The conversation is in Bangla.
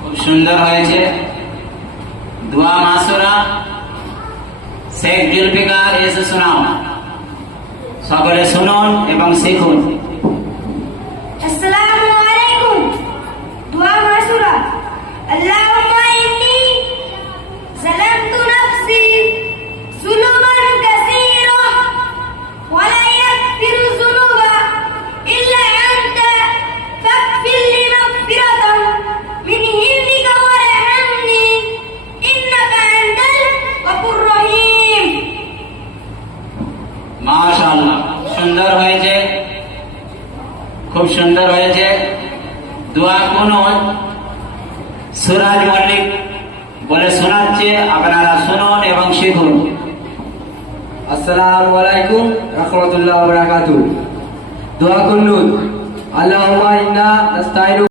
খুব সুন্দর হয়েছে। দোয়া মাসুরা শেখ জুলফিকার এসে শোনাও। সকলে শুনুন এবং শিখুন। আসসালামু আলাইকুম। দোয়া মাসুরা। আল্লাহুম্মা ইন্নী যালামতু নাফসি যুলমান কাসীরা ওয়া লা ইয়াগফিরু যুনুবা ইল্লা আনতা ফাগফির লি মাগফিরাতান মিন ইনদিকা ওয়ারহামনি ইন্নাকা আনতাল গফুর রহিম। মাশাআল্লাহ, সুন্দর হয়েছে, খুব সুন্দর হয়েছে। দোয়া কুনুত সুরাজ মল্লিক বলে শোনাচ্ছে, আপনারা শুনুন এবং শিখুন। আসসালামু আলাইকুম রাহমাতুল্লাহি ওয়া বারাকাতুহু। দোয়া কুনুত। আল্লাহুম্মা ইন্না নাস্তাইনু